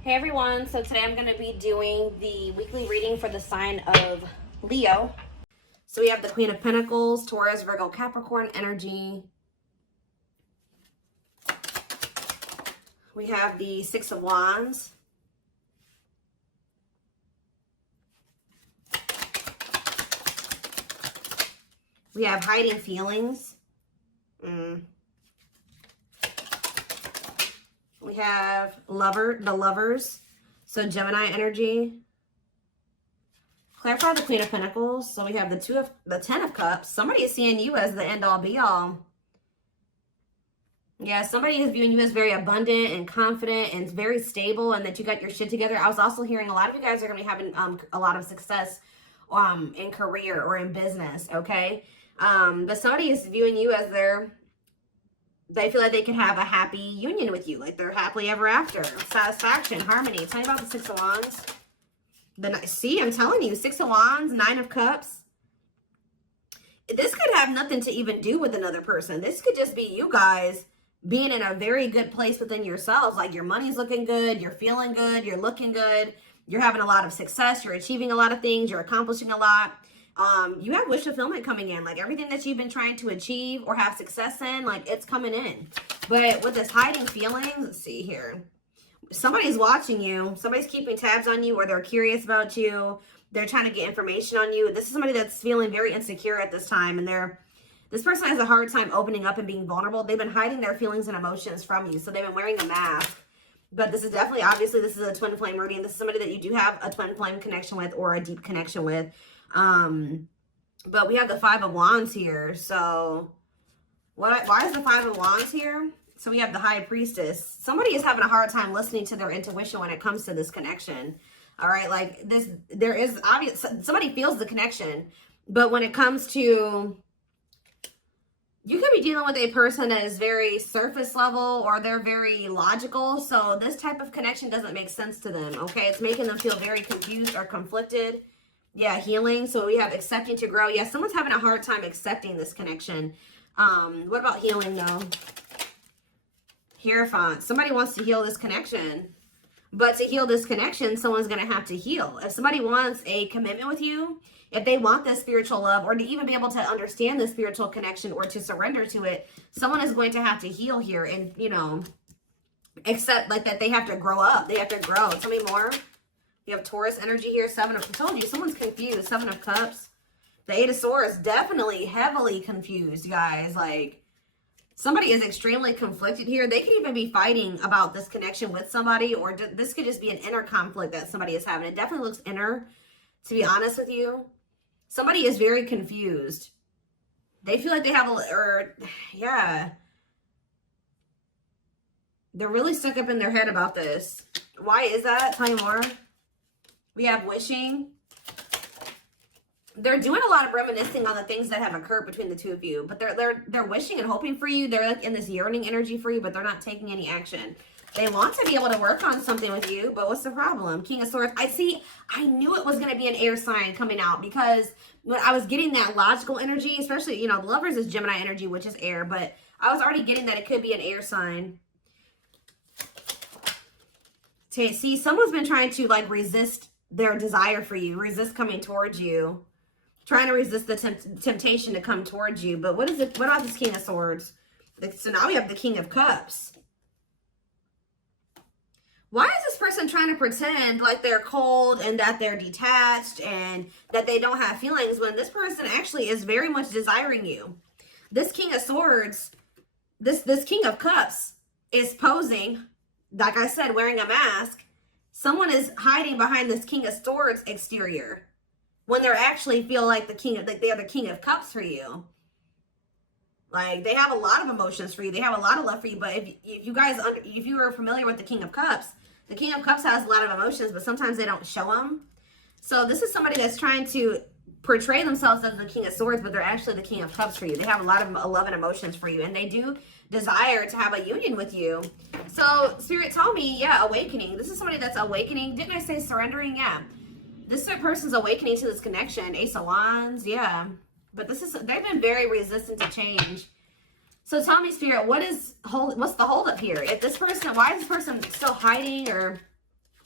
Hey everyone, so today I'm going to be doing the weekly reading for the sign of Leo. So we have the Queen of Pentacles, Taurus, Virgo, Capricorn energy. We have the Six of Wands. We have hiding feelings. We have the lovers. So Gemini energy. Clarify the Queen of Pentacles. So we have the Ten of Cups. Somebody is seeing you as the end all be all. Yeah, somebody is viewing you as very abundant and confident and very stable, and that you got your shit together. I was also hearing a lot of you guys are going to be having a lot of success in career or in business, okay? But somebody is viewing you as they feel like they can have a happy union with you, like they're happily ever after, satisfaction, harmony. Tell me about the Six of Wands. See, I'm telling you, Six of Wands, Nine of Cups. This could have nothing to even do with another person. This could just be you guys being in a very good place within yourselves. Like your money's looking good, you're feeling good, you're looking good, you're having a lot of success, you're achieving a lot of things, you're accomplishing a lot. You have wish fulfillment coming in, like everything that you've been trying to achieve or have success in, like it's coming in. But with this hiding feelings, let's see here. Somebody's watching you, somebody's keeping tabs on you, or they're curious about you. They're trying to get information on you. This is somebody that's feeling very insecure at this time, and this person has a hard time opening up and being vulnerable. They've been hiding their feelings and emotions from you, so they've been wearing a mask. But this is definitely, obviously, this is a twin flame reading. This is somebody that you do have a twin flame connection with or a deep connection with. But we have the Five of Wands here. So why is the Five of Wands here? So we have the High Priestess. Somebody is having a hard time listening to their intuition when it comes to this connection. All right, like this, there is obvious, somebody feels the connection, but when it comes to, you could be dealing with a person that is very surface level or they're very logical. So this type of connection doesn't make sense to them, okay? It's making them feel very confused or conflicted. Yeah, healing. So we have accepting to grow. Yeah, someone's having a hard time accepting this connection. What about healing though? Hierophant. Somebody wants to heal this connection. But to heal this connection, someone's going to have to heal. If somebody wants a commitment with you, if they want this spiritual love, or to even be able to understand the spiritual connection or to surrender to it, someone is going to have to heal here and, you know, accept like that they have to grow up. They have to grow. Tell me more. You have Taurus energy here. I told you, someone's confused. Seven of Cups. The Eight of Swords, definitely heavily confused, guys. Like, somebody is extremely conflicted here. They could even be fighting about this connection with somebody, or this could just be an inner conflict that somebody is having. It definitely looks inner, to be honest with you. Somebody is very confused. They feel like they have yeah. They're really stuck up in their head about this. Why is that? Tell me more. We have wishing. They're doing a lot of reminiscing on the things that have occurred between the two of you, but they're wishing and hoping for you. They're like in this yearning energy for you, but they're not taking any action. They want to be able to work on something with you, but what's the problem? King of Swords. I knew it was going to be an air sign coming out, because when I was getting that logical energy, especially, you know, the Lovers is Gemini energy, which is air, but I was already getting that it could be an air sign. See, someone's been trying to like resist their desire for you, resist coming towards you, trying to resist the temptation to come towards you. But what about this King of Swords? So now we have the King of Cups. Why is this person trying to pretend like they're cold and that they're detached and that they don't have feelings, when this person actually is very much desiring you? This King of Swords, this King of Cups is posing, like I said, wearing a mask. Someone is hiding behind this King of Swords exterior when they're actually feel like they are the King of Cups for you. Like, they have a lot of emotions for you. They have a lot of love for you. But if you are familiar with the King of Cups has a lot of emotions, but sometimes they don't show them. So this is somebody that's trying to portray themselves as the King of Swords, but they're actually the King of Cups for you. They have a lot of love and emotions for you, and they do desire to have a union with you. So Spirit told me, yeah, awakening. This is somebody that's awakening. Didn't I say surrendering? Yeah. This person's awakening to this connection. Ace of Wands, yeah. But they've been very resistant to change. So tell me, Spirit, what's the holdup here? If this person, why is this person still hiding, or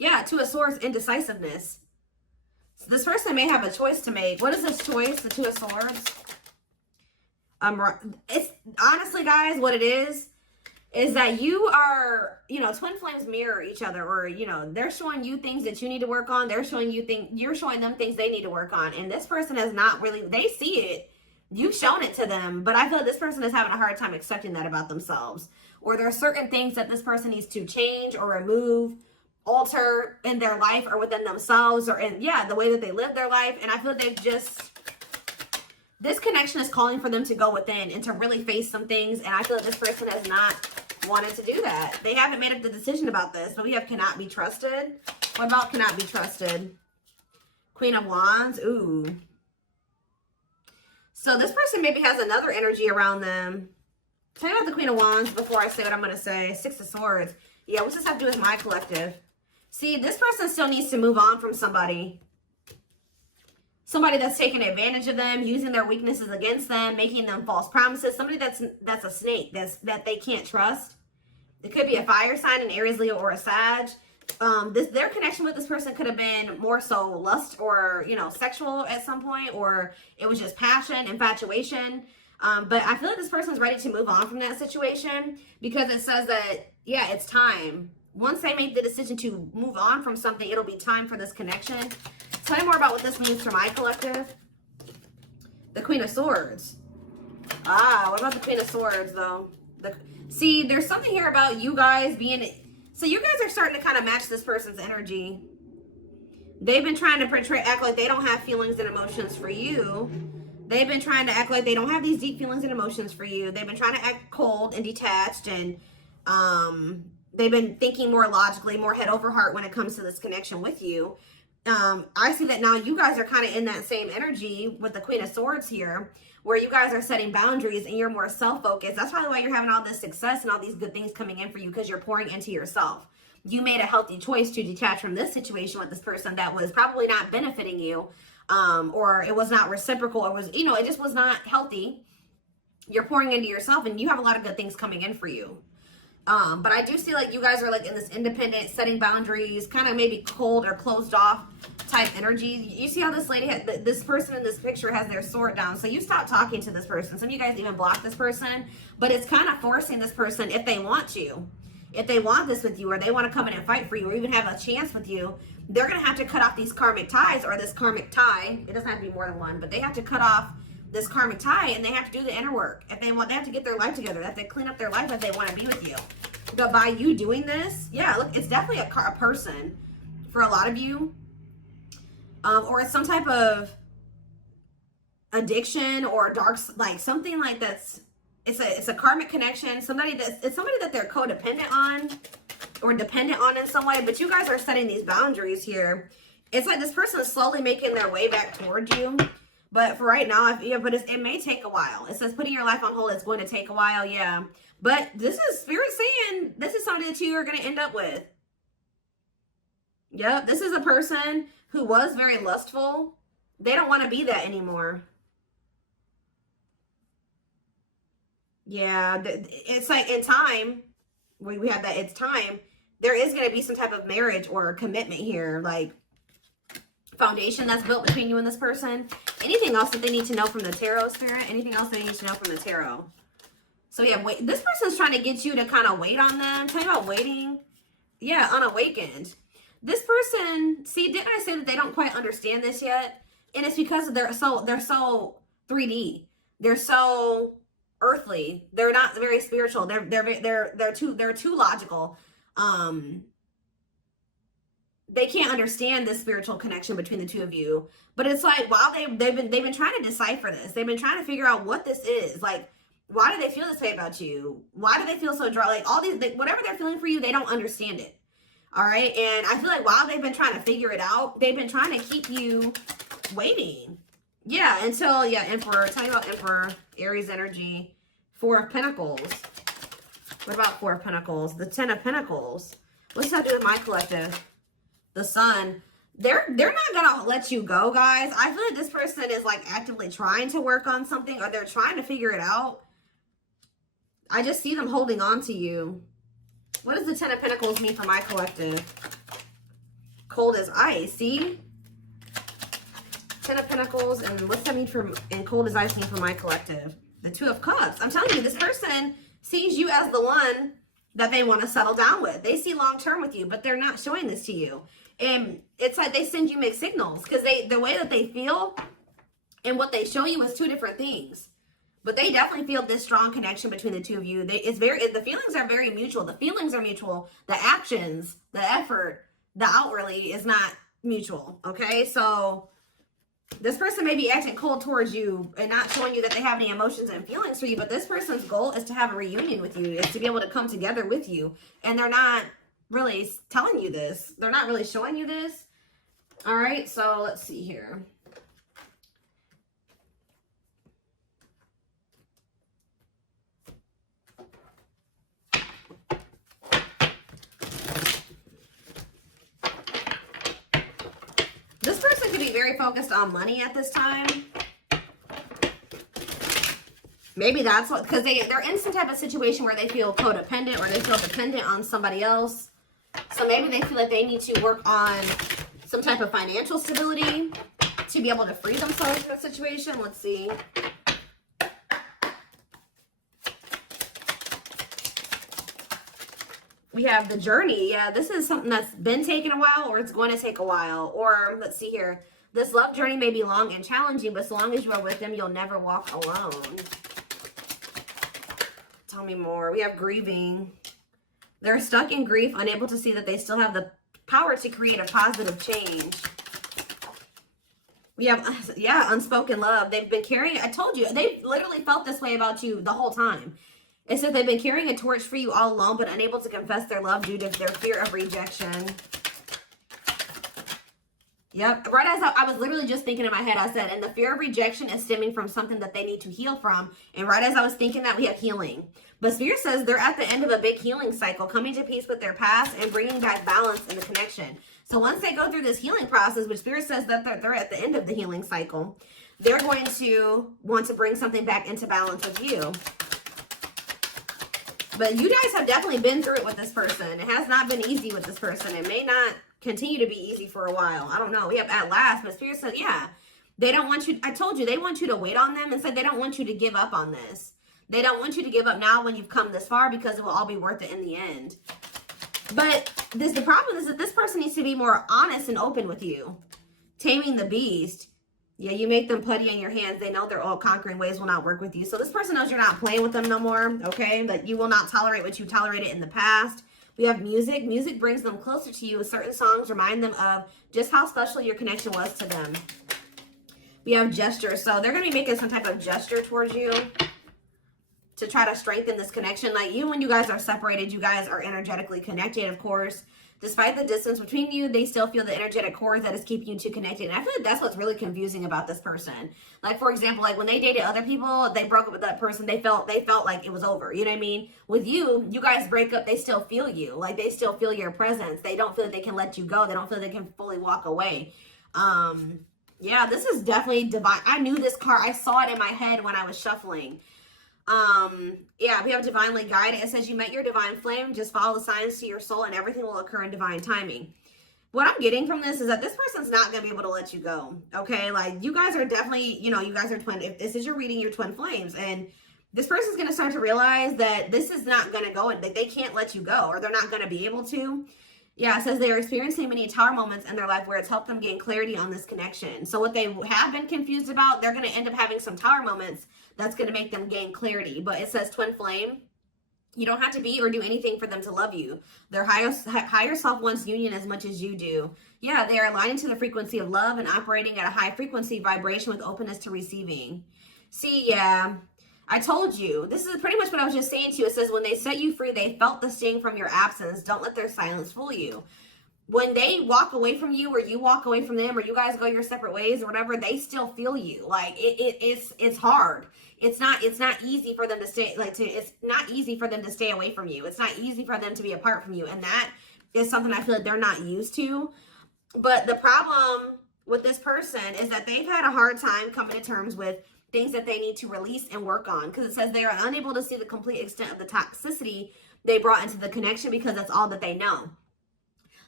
Yeah, Two of Swords, indecisiveness. So this person may have a choice to make. What is this choice? The Two of Swords. It's honestly, guys, what it is that you are, you know, twin flames mirror each other, or, you know, they're showing you things that you need to work on. They're showing you you're showing them things they need to work on. And this person has not really, they see it. You've shown it to them, but I feel like this person is having a hard time accepting that about themselves. Or there are certain things that this person needs to change or remove, alter in their life or within themselves, or in, yeah, the way that they live their life. And I feel like this connection is calling for them to go within and to really face some things. And I feel like this person has not wanted to do that. They haven't made up the decision about this, but we have cannot be trusted. What about cannot be trusted? Queen of Wands. Ooh. So this person maybe has another energy around them. Tell me about the Queen of Wands before I say what I'm going to say. Six of Swords. Yeah, what's this have to do with my collective? See, this person still needs to move on from somebody. Somebody that's taking advantage of them, using their weaknesses against them, making them false promises. Somebody that's a snake, that they can't trust. It could be a fire sign, an Aries, Leo, or a Sag. Their connection with this person could have been more so lust or, you know, sexual at some point, or it was just passion, infatuation. But I feel like this person's ready to move on from that situation, because it says that, yeah, it's time. Once they make the decision to move on from something, it'll be time for this connection. Tell me more about what this means for my collective. The Queen of Swords. Ah, what about the Queen of Swords, though? See, there's something here about you guys being... So you guys are starting to kind of match this person's energy. They've been trying to act like they don't have feelings and emotions for you. They've been trying to act like they don't have these deep feelings and emotions for you. They've been trying to act cold and detached, and they've been thinking more logically, more head over heart when it comes to this connection with you. I see that now you guys are kind of in that same energy with the Queen of Swords here, where you guys are setting boundaries and you're more self-focused. That's probably why you're having all this success and all these good things coming in for you, because you're pouring into yourself. You made a healthy choice to detach from this situation with this person that was probably not benefiting you, or it was not reciprocal, or was, you know, it just was not healthy. You're pouring into yourself and you have a lot of good things coming in for you. But I do see like you guys are like in this independent, setting boundaries, kind of maybe cold or closed off type energy. You see how this lady, this person in this picture has their sword down. So you stop talking to this person. Some of you guys even block this person, but it's kind of forcing this person, if they want to, if they want this with you, or they want to come in and fight for you, or even have a chance with you, they're going to have to cut off these karmic ties, or this karmic tie. It doesn't have to be more than one, but they have to cut off this karmic tie, and they have to do the inner work. If they want, they have to get their life together. They have to clean up their life if they want to be with you. But by you doing this, yeah, look, it's definitely a person for a lot of you. Or it's some type of addiction or dark, like something like that's, it's a karmic connection. It's somebody that they're codependent on or dependent on in some way. But you guys are setting these boundaries here. It's like this person is slowly making their way back towards you. But for right now, it may take a while. It says putting your life on hold, it's going to take a while, yeah. But this is Spirit saying this is somebody that you are going to end up with. Yep, this is a person who was very lustful. They don't want to be that anymore. Yeah, it's like in time, we have that it's time, there is going to be some type of marriage or commitment here, like foundation that's built between you and this person. Anything else that they need to know from the tarot, Spirit? Anything else they need to know from the tarot? So yeah, wait, this person's trying to get you to kind of wait on them. Tell you about waiting. Yeah, unawakened. This person, see, didn't I say that they don't quite understand this yet? And it's because they're so 3D. They're so earthly. They're not very spiritual. They're too logical. They can't understand this spiritual connection between the two of you. But it's like, wow, they've been trying to decipher this. They've been trying to figure out what this is. Like, why do they feel this way about you? Why do they feel so dry? Like all these, whatever they're feeling for you, they don't understand it. All right. And I feel like while they've been trying to figure it out, they've been trying to keep you waiting. Yeah. Until, yeah, Emperor. Tell me about Emperor, Aries energy, Four of Pentacles. What about Four of Pentacles? The Ten of Pentacles. What's that do with my collective? The Sun. They're not gonna let you go, guys. I feel like this person is like actively trying to work on something, or they're trying to figure it out. I just see them holding on to you. What does the Ten of Pentacles mean for my collective? cold as ice. See? Ten of Pentacles, and what's that mean for, and cold as ice mean for my collective? The Two of Cups. I'm telling you, this person sees you as the one that they want to settle down with. They see long-term with you, but they're not showing this to you. And it's like they send you mixed signals because the way that they feel and what they show you is two different things. But they definitely feel this strong connection between the two of you. The feelings are very mutual. The feelings are mutual. The actions, the effort, the outwardly is not mutual. Okay, so this person may be acting cold towards you and not showing you that they have any emotions and feelings for you, but this person's goal is to have a reunion with you, is to be able to come together with you. And they're not really telling you this. They're not really showing you this. All right, so let's see here. This person could be very focused on money at this time. Maybe that's what, because they're in some type of situation where they feel codependent or they feel dependent on somebody else. So maybe they feel like they need to work on some type of financial stability to be able to free themselves from the situation. Let's see. We have the journey. Yeah, this is something that's been taking a while, or it's going to take a while. Or let's see here. This love journey may be long and challenging, but so long as you are with them, you'll never walk alone. Tell me more. We have grieving. They're stuck in grief, unable to see that they still have the power to create a positive change. We have, yeah, unspoken love. They've been carrying, I told you, they've literally felt this way about you the whole time. It says they've been carrying a torch for you all alone, but unable to confess their love due to their fear of rejection. Yep. Right as I was literally just thinking in my head, I said, and the fear of rejection is stemming from something that they need to heal from. And right as I was thinking that, we have healing. But Spirit says they're at the end of a big healing cycle, coming to peace with their past and bringing back balance in the connection. So once they go through this healing process, which Spirit says that they're at the end of the healing cycle, they're going to want to bring something back into balance with you. But you guys have definitely been through it with this person. It has not been easy with this person. It may not continue to be easy for a while. I don't know. We have at last, but Spirit said, yeah, they don't want you. I told you, they want you to wait on them and said they don't want you to give up on this. They don't want you to give up now when you've come this far, because it will all be worth it in the end. But the problem is that this person needs to be more honest and open with you. Taming the beast. Yeah, you make them putty in your hands. They know their all conquering ways will not work with you. So this person knows you're not playing with them no more, okay? That you will not tolerate what you tolerated in the past. We have music. Music brings them closer to you. Certain songs remind them of just how special your connection was to them. We have gestures. So they're going to be making some type of gesture towards you to try to strengthen this connection. Like you, when you guys are separated, you guys are energetically connected, of course. Despite the distance between you, they still feel the energetic cord that is keeping you two connected. And I feel like that's what's really confusing about this person. Like, for example, like when they dated other people, they broke up with that person. They felt like it was over. You know what I mean? With you, you guys break up, they still feel you. Like, they still feel your presence. They don't feel that they can let you go. They don't feel they can fully walk away. Yeah, this is definitely divine. I knew this card. I saw it in my head when I was shuffling. Yeah, we have divinely guided. It says you met your divine flame. Just follow the signs to your soul and everything will occur in divine timing. What I'm getting from this is that this person's not going to be able to let you go. Okay. Like you guys are definitely, you know, you guys are twin. If this is your reading, your twin flames, and this person's going to start to realize that this is not going to go and that they can't let you go, or they're not going to be able to. Yeah, it says they are experiencing many tower moments in their life where it's helped them gain clarity on this connection. So what they have been confused about, they're going to end up having some tower moments that's going to make them gain clarity. But it says twin flame. You don't have to be or do anything for them to love you. Their higher self wants union as much as you do. Yeah, they are aligning to the frequency of love and operating at a high frequency vibration with openness to receiving. See, yeah, I told you. This is pretty much what I was just saying to you. It says when they set you free, they felt the sting from your absence. Don't let their silence fool you. When they walk away from you, or you walk away from them, or you guys go your separate ways or whatever, they still feel you. Like it's hard. It's not easy for them to stay, it's not easy for them to stay away from you. It's not easy for them to be apart from you. And that is something I feel like they're not used to. But the problem with this person is that they've had a hard time coming to terms with things that they need to release and work on. Because it says they are unable to see the complete extent of the toxicity they brought into the connection because that's all that they know.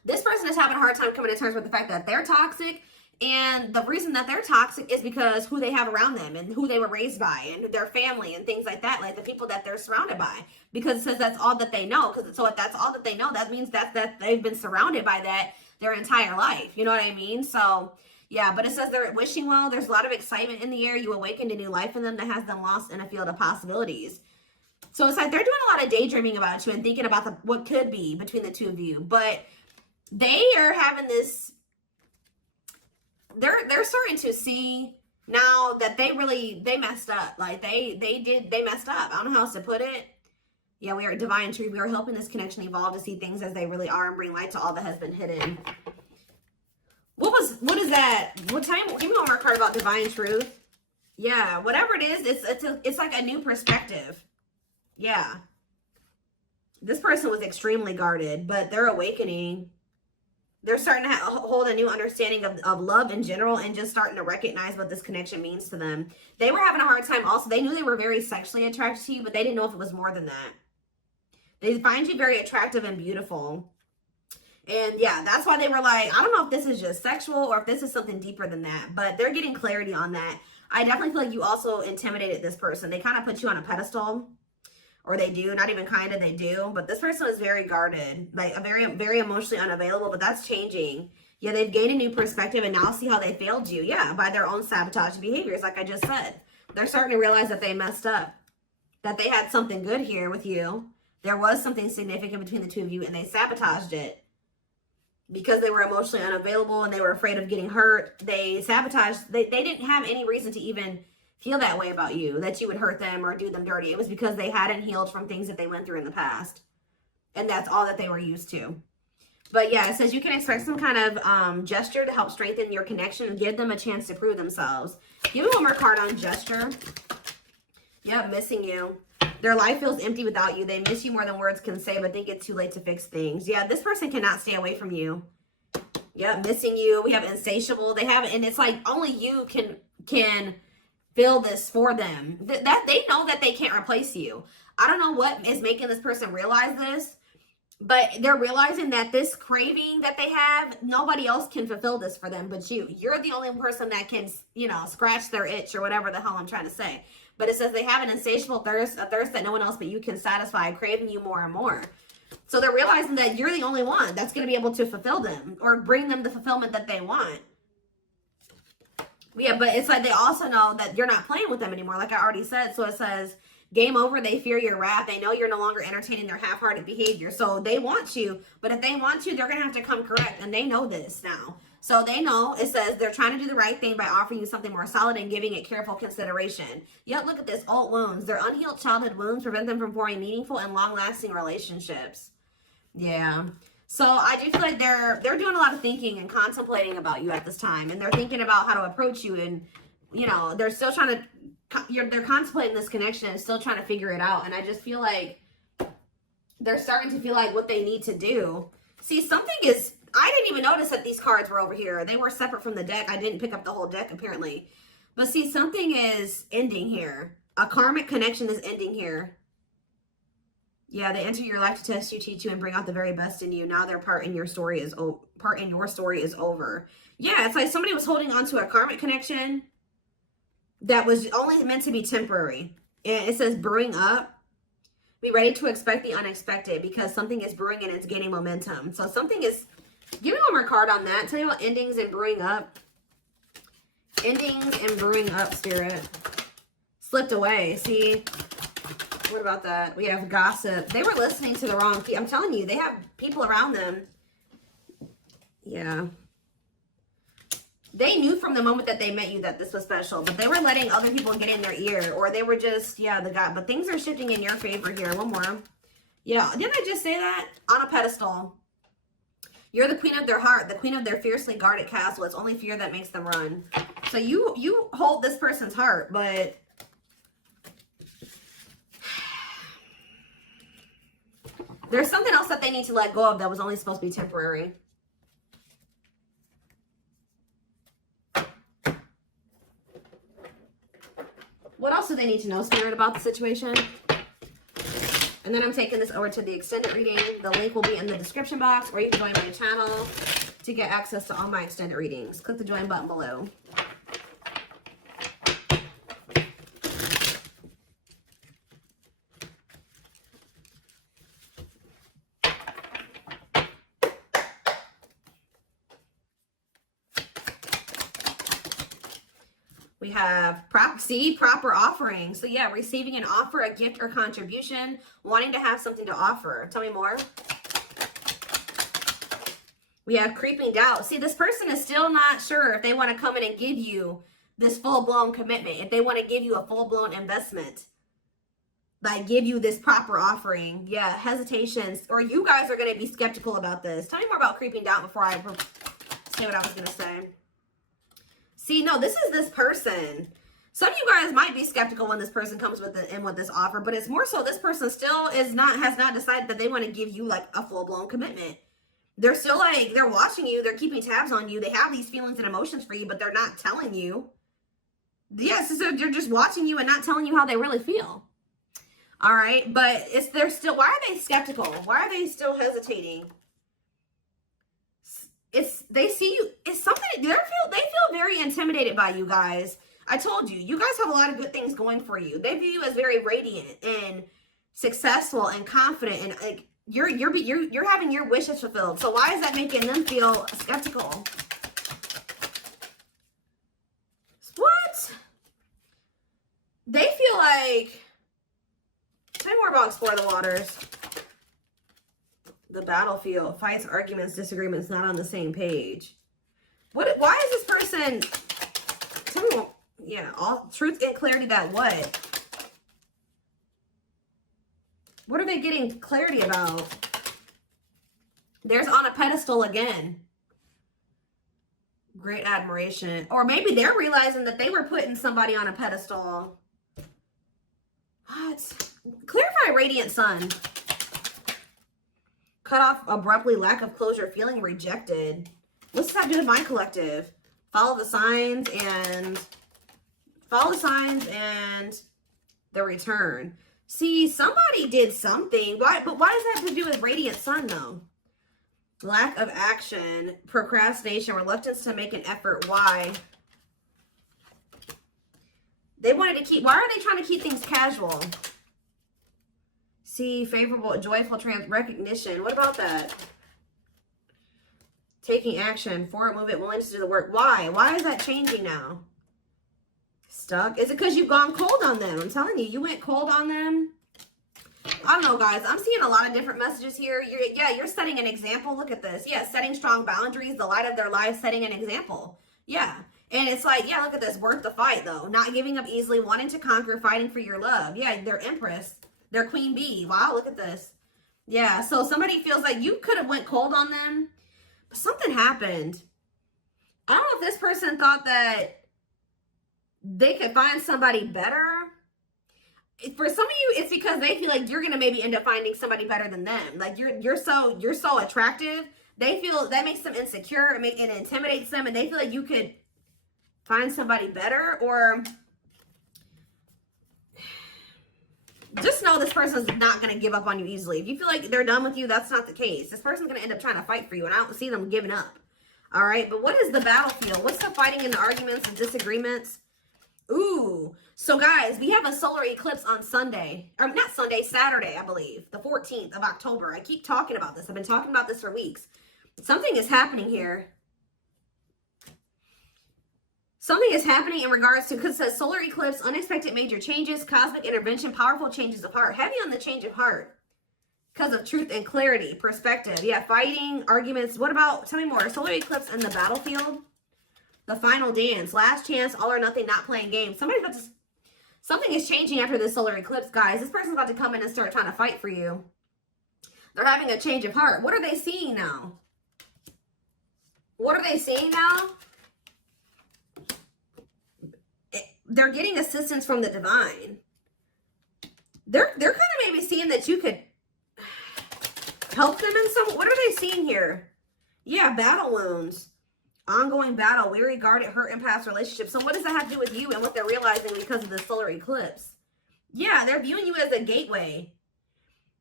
This person is having a hard time coming to terms with the fact that they're toxic. And the reason that they're toxic is because who they have around them and who they were raised by and their family and things like that, like the people that they're surrounded by. Because it says that's all that they know. So if that's all that they know, that means that they've been surrounded by that their entire life. You know what I mean? So yeah, but it says they're wishing well. There's a lot of excitement in the air. You awakened a new life in them that has them lost in a field of possibilities. So it's like they're doing a lot of daydreaming about you and thinking about what could be between the two of you. But they are having this, they're starting to see now that they messed up. Like they messed up. I don't know how else to put it. Yeah, we are divine truth. We are helping this connection evolve to see things as they really are and bring light to all that has been hidden. What is that? What time? Give me one more card about divine truth. Yeah, whatever it is, it's like a new perspective. Yeah. This person was extremely guarded, but they're awakening. They're starting to hold a new understanding of love in general and just starting to recognize what this connection means to them. They were having a hard time also. They knew they were very sexually attracted to you, but they didn't know if it was more than that. They find you very attractive and beautiful. And yeah, that's why they were like, I don't know if this is just sexual or if this is something deeper than that, but they're getting clarity on that. I definitely feel like you also intimidated this person. They kind of put you on a pedestal. Or they do, not even kind of, they do. But this person is very guarded, like very emotionally unavailable, but that's changing. Yeah, they've gained a new perspective and now see how they failed you. Yeah, by their own sabotage behaviors, like I just said. They're starting to realize that they messed up, that they had something good here with you. There was something significant between the two of you and they sabotaged it. Because they were emotionally unavailable and they were afraid of getting hurt, they sabotaged. They didn't have any reason to even feel that way about you, that you would hurt them or do them dirty. It was because they hadn't healed from things that they went through in the past. And that's all that they were used to. But yeah, it says you can expect some kind of gesture to help strengthen your connection and give them a chance to prove themselves. Give me one more card on gesture. Yep, missing you. Their life feels empty without you. They miss you more than words can say, but think it's too late to fix things. Yeah, this person cannot stay away from you. Yep, missing you. We have insatiable. They have, and it's like only you can feel this for them. That they know that they can't replace you. I don't know what is making this person realize this, but they're realizing that this craving that they have, nobody else can fulfill this for them but you. You're the only person that can, you know, scratch their itch or whatever the hell I'm trying to say. But it says they have an insatiable thirst, a thirst that no one else but you can satisfy, craving you more and more. So they're realizing that you're the only one that's going to be able to fulfill them or bring them the fulfillment that they want. Yeah, but it's like they also know that you're not playing with them anymore, like I already said. So it says, game over, they fear your wrath. They know you're no longer entertaining their half-hearted behavior. So they want you, but if they want you, they're going to have to come correct. And they know this now. So they know, it says, they're trying to do the right thing by offering you something more solid and giving it careful consideration. Yet look at this, old wounds. Their unhealed childhood wounds prevent them from forming meaningful and long-lasting relationships. Yeah. So I do feel like they're doing a lot of thinking and contemplating about you at this time. And they're thinking about how to approach you. And, you know, they're still trying to, they're contemplating this connection and still trying to figure it out. And I just feel like they're starting to feel like what they need to do. See, something is, I didn't even notice that these cards were over here. They were separate from the deck. I didn't pick up the whole deck apparently. But see, something is ending here. A karmic connection is ending here. Yeah, they enter your life to test you, teach you, and bring out the very best in you. Now their part in your story is over. Yeah, it's like somebody was holding on to a karmic connection that was only meant to be temporary. And it says brewing up. Be ready to expect the unexpected because something is brewing and it's gaining momentum. So something is, give me one more card on that. Tell me about endings and brewing up. Endings and brewing up, Spirit. Slipped away, see? What about that? We have gossip. They were listening to the wrong people. I'm telling you, they have people around them. Yeah. They knew from the moment that they met you that this was special, but they were letting other people get in their ear, or they were just, yeah, but things are shifting in your favor here. One more. Yeah, didn't I just say that? On a pedestal. You're the queen of their heart, the queen of their fiercely guarded castle. It's only fear that makes them run. So you hold this person's heart, but there's something else that they need to let go of that was only supposed to be temporary. What else do they need to know, Spirit, about the situation? And then I'm taking this over to the extended reading. The link will be in the description box, or you can join my channel to get access to all my extended readings. Click the join button below. We have proper offering. So yeah, receiving an offer, a gift, or contribution, wanting to have something to offer. Tell me more. We have creeping doubt. See, this person is still not sure if they want to come in and give you this full-blown commitment, if they want to give you a full-blown investment, like give you this proper offering. Yeah, hesitations, or you guys are going to be skeptical about this. Tell me more about creeping doubt before I say what I was going to say. See, no, this is this person. Some of you guys might be skeptical when this person comes with this offer, but it's more so this person still has not decided that they want to give you like a full-blown commitment. They're still like, they're watching you, they're keeping tabs on you, they have these feelings and emotions for you, but they're not telling you. Yes, so they're just watching you and not telling you how they really feel. All right, but they're still, why are they skeptical? Why are they still hesitating? They see you, it's something, they feel very intimidated by you guys. I told you, you guys have a lot of good things going for you. They view you as very radiant and successful and confident, and like you're having your wishes fulfilled. So why is that making them feel skeptical? What? They feel like, tell me more about Explore the Waters. The battlefield, fights, arguments, disagreements, not on the same page. Why is this person, tell me more, yeah, all truth and clarity that what? What are they getting clarity about? There's on a pedestal again. Great admiration. Or maybe they're realizing that they were putting somebody on a pedestal. What? Clarify radiant sun. Cut off abruptly, lack of closure, feeling rejected. What's that do with my collective? Follow the signs and the return. See, somebody did something. But why does that have to do with radiant sun though? Lack of action, procrastination, reluctance to make an effort. Why? They wanted to keep, why are they trying to keep things casual? See, favorable, joyful, recognition. What about that? Taking action, forward movement, willingness to do the work. Why? Why is that changing now? Stuck? Is it because you've gone cold on them? I'm telling you, you went cold on them. I don't know, guys. I'm seeing a lot of different messages here. You're setting an example. Look at this. Yeah, setting strong boundaries, the light of their life, setting an example. Yeah. And it's like, yeah, look at this. Worth the fight, though. Not giving up easily, wanting to conquer, fighting for your love. Yeah, they're Empress. They're Queen Bee. Wow, look at this. Yeah, so somebody feels like you could have went cold on them, but something happened. I don't know if this person thought that they could find somebody better. For some of you, it's because they feel like you're going to maybe end up finding somebody better than them. Like you're so attractive. They feel that makes them insecure and it intimidates them, and they feel like you could find somebody better. Or just know this person's not going to give up on you easily. If you feel like they're done with you, that's not the case. This person's going to end up trying to fight for you, and I don't see them giving up. All right, but what is the battlefield? What's the fighting and the arguments and disagreements? Ooh, so guys, we have a solar eclipse on Sunday. Or not Sunday, Saturday, I believe. The 14th of October. I keep talking about this. I've been talking about this for weeks. Something is happening here. Something is happening in regards to, because it says solar eclipse, unexpected major changes, cosmic intervention, powerful changes of heart. Heavy on the change of heart. Because of truth and clarity, perspective. Yeah, fighting, arguments. What about, tell me more. Solar eclipse and the battlefield. The final dance. Last chance, all or nothing, not playing games. Something is changing after this solar eclipse, guys. This person's about to come in and start trying to fight for you. They're having a change of heart. What are they seeing now? What are they seeing now? They're getting assistance from the divine. They're kind of maybe seeing that you could help them in some. What are they seeing here? Yeah, battle wounds. Ongoing battle, weary, guarded, hurt, in past relationships. So what does that have to do with you and what they're realizing because of the solar eclipse? Yeah, they're viewing you as a gateway.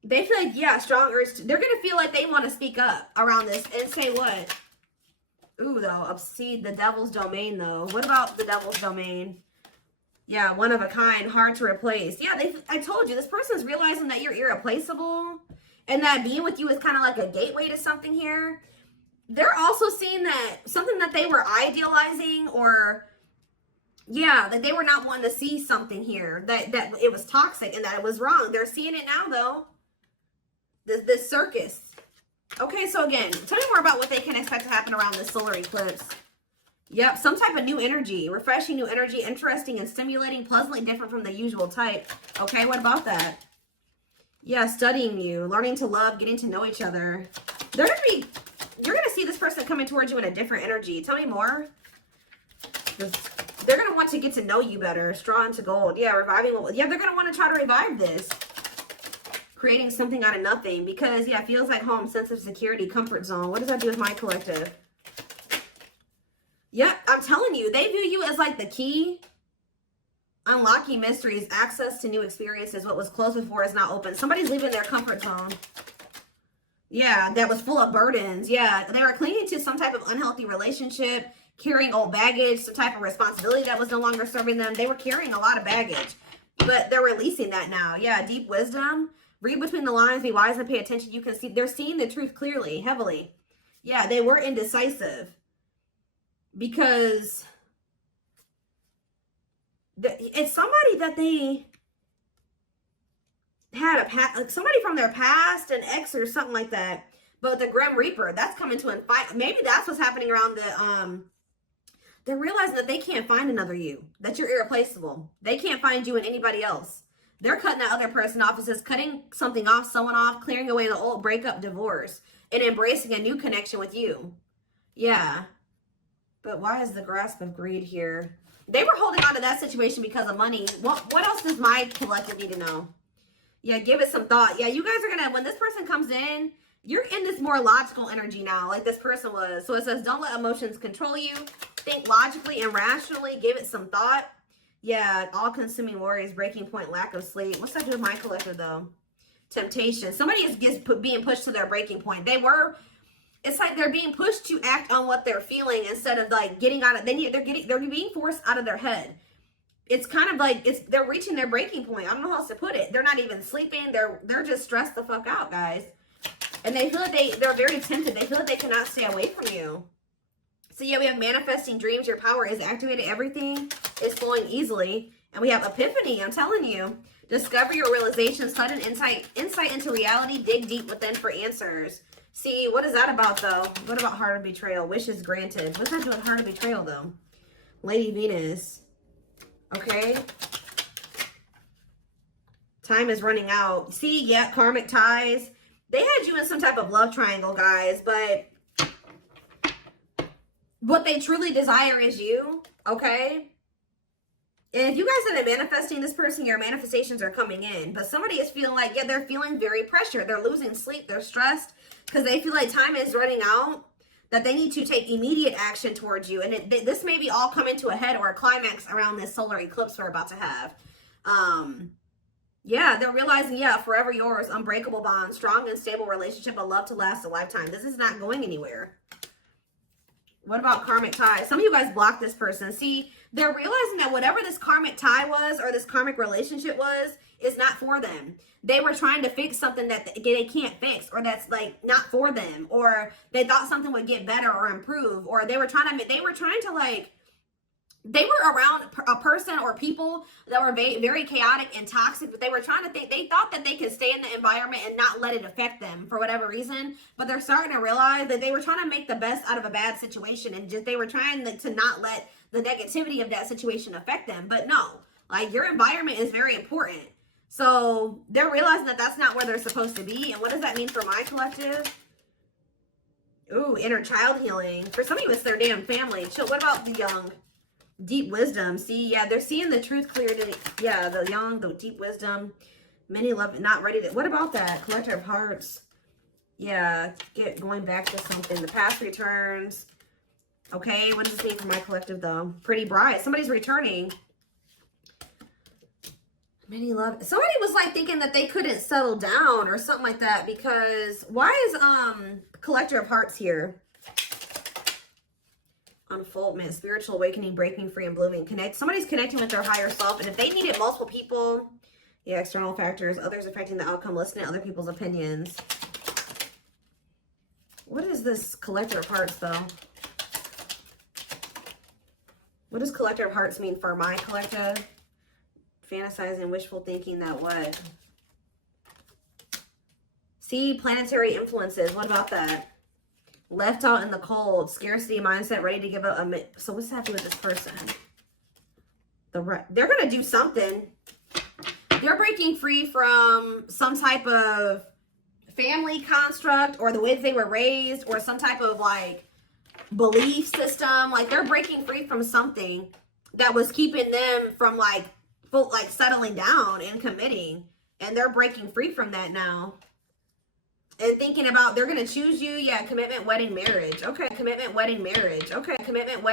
They feel like, yeah, strong urge. They're going to feel like they want to speak up around this and say what? Ooh, though, see, the devil's domain, though. What about the devil's domain? Yeah, one of a kind, hard to replace. Yeah, I told you, this person's realizing that you're irreplaceable and that being with you is kind of like a gateway to something here. They're also seeing that something that they were idealizing, or yeah, that they were not wanting to see something here, that it was toxic and that it was wrong. They're seeing it now, though. This circus. Okay, so again, tell me more about what they can expect to happen around this solar eclipse. Yep, some type of new energy, refreshing new energy, interesting and stimulating, pleasantly different from the usual type. Okay, what about that? Yeah, studying you, learning to love, getting to know each other. You're gonna see this person coming towards you in a different energy. Tell me more. They're gonna want to get to know you better. Straw into gold. Yeah, reviving. Yeah, they're gonna want to try to revive this. Creating something out of nothing, because yeah, it feels like home, sense of security, comfort zone. What does that do with my collective? Yep, I'm telling you, they view you as like the key. Unlocking mysteries, access to new experiences. What was closed before is now open. Somebody's leaving their comfort zone. Yeah, that was full of burdens. Yeah, they were clinging to some type of unhealthy relationship, carrying old baggage, some type of responsibility that was no longer serving them. They were carrying a lot of baggage, but they're releasing that now. Yeah, deep wisdom. Read between the lines, be wise and pay attention. You can see they're seeing the truth clearly, heavily. Yeah, they were indecisive because it's somebody that they had like somebody from their past, an ex or something like that. But the Grim Reaper, that's coming to an fight. Maybe that's what's happening around the they're realizing that they can't find another you, that you're irreplaceable. They can't find you in anybody else. They're cutting that other person off. It says cutting something off, someone off, clearing away the old breakup, divorce, and embracing a new connection with you. Yeah. But why is the grasp of greed here? They were holding on to that situation because of money. What else does my collective need to know? Yeah, give it some thought. Yeah, you guys are going to, when this person comes in, you're in this more logical energy now, like this person was. So it says, don't let emotions control you. Think logically and rationally. Give it some thought. Yeah, all-consuming worries, breaking point, lack of sleep. What's that do with my collective, though? Temptation. Somebody is being pushed to their breaking point. It's like they're being pushed to act on what they're feeling instead of like getting out of. They're being forced out of their head. It's kind of like they're reaching their breaking point. I don't know how else to put it. They're not even sleeping. They're just stressed the fuck out, guys. And they feel like they're very tempted. They feel like they cannot stay away from you. So yeah, we have manifesting dreams. Your power is activated. Everything is flowing easily. And we have epiphany. I'm telling you. Discover your realization. Sudden insight into reality. Dig deep within for answers. See, what is that about, though? What about heart of betrayal? Wishes granted. What's that doing with heart of betrayal, though? Lady Venus. Okay. Time is running out. See, yeah, karmic ties. They had you in some type of love triangle, guys, but what they truly desire is you, okay? And if you guys end up manifesting this person, your manifestations are coming in. But somebody is feeling like, yeah, they're feeling very pressured. They're losing sleep. They're stressed because they feel like time is running out, that they need to take immediate action towards you. And this may be all coming to a head or a climax around this solar eclipse we're about to have. Yeah, they're realizing, yeah, forever yours, unbreakable bond, strong and stable relationship, a love to last a lifetime. This is not going anywhere. What about karmic ties? Some of you guys blocked this person. See, they're realizing that whatever this karmic tie was or this karmic relationship was is not for them. They were trying to fix something that they can't fix, or that's like not for them, or they thought something would get better or improve, or they were trying to like, they were around a person or people that were very chaotic and toxic, but they were trying to think, they thought that they could stay in the environment and not let it affect them for whatever reason. But they're starting to realize that they were trying to make the best out of a bad situation, and just they were trying to not let the negativity of that situation affect them. But no, like, your environment is very important. So they're realizing that that's not where they're supposed to be. And what does that mean for my collective? Ooh, inner child healing. For some of you, it's their damn family. What about the young? Deep wisdom. See, yeah, they're seeing the truth clearly. Yeah, the young, the deep wisdom. Many love, not ready to. What about that? Collector of hearts. Yeah, going back to something. The past returns. Okay, what does this mean for my collective, though? Pretty bright. Somebody's returning. Many love. Somebody was like thinking that they couldn't settle down or something like that, because why is Collector of Hearts here? Unfoldment, spiritual awakening, breaking free and blooming. Somebody's connecting with their higher self, and if they needed multiple people, yeah, external factors, others affecting the outcome, listening to other people's opinions. What is this Collector of Hearts, though? What does Collector of Hearts mean for my collective? Fantasizing, wishful thinking, that what? See, planetary influences. What about that? Left out in the cold, scarcity mindset, ready to give up. So what's happening with this person? They're going to do something. They're breaking free from some type of family construct, or the way that they were raised, or some type of like belief system. Like they're breaking free from something that was keeping them from like settling down and committing, and they're breaking free from that now and thinking about they're going to choose you. Yeah, commitment, wedding, marriage. Okay, commitment, wedding, marriage. Okay, commitment, wedding.